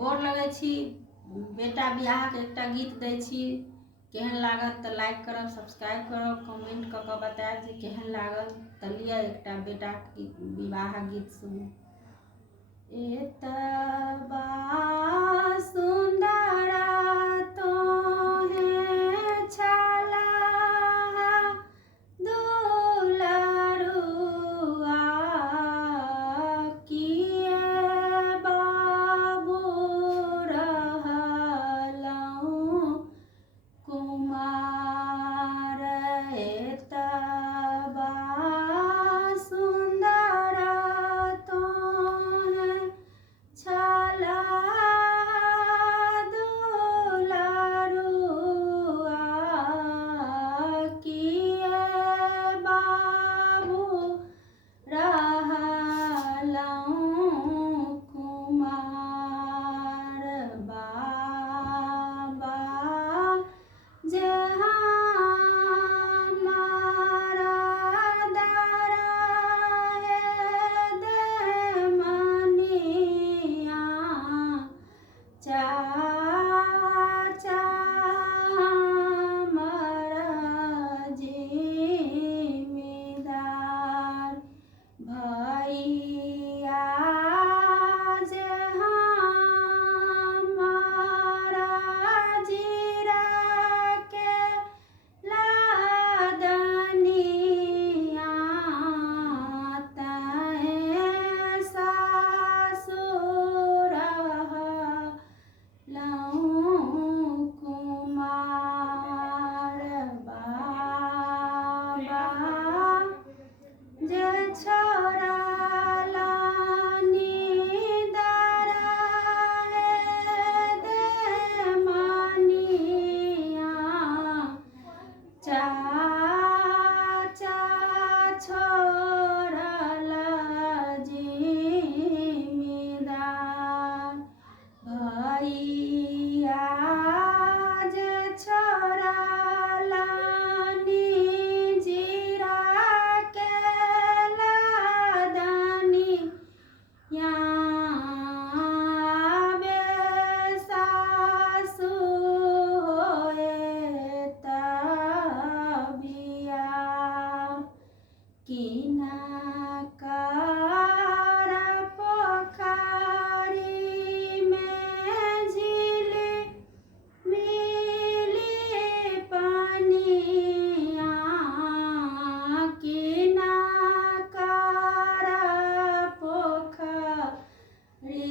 गोर लगै छी। बेटा बियाहके एकटा गीत दै छी, केहन लागत तऽ लाइक करब, सब्सक्राइब करब, कमेंट कऽ कऽ बतायब जे केहन लागल। तऽ लिअ एकटा बेटाके विवाहक गीत सुनू। एतबा सुन्दर तोहें छला दुलरुआ, किए बाबू रहलहुँ कुमार। एतबा सुन्दर तोहें छला दुलरुआ, किए बाबू रहलहुँ कुमार। बाबा जे हमारा दरहे दे मनिया, चाचा हमर जिमीदार। भैया जे हमारा जीरा के लादनिया, तहें सासुर रहलहुँ कुमार। बाबा जे छोड़लनि दरहे दे मनिया, चाचा छोड़ल जिमीदार। भैया जे छोड़लनि जीरा के लादनिया, बे सासु होए तबिया। किनकर पोखरी में झिली मिली पनिया, किनकर पोखरी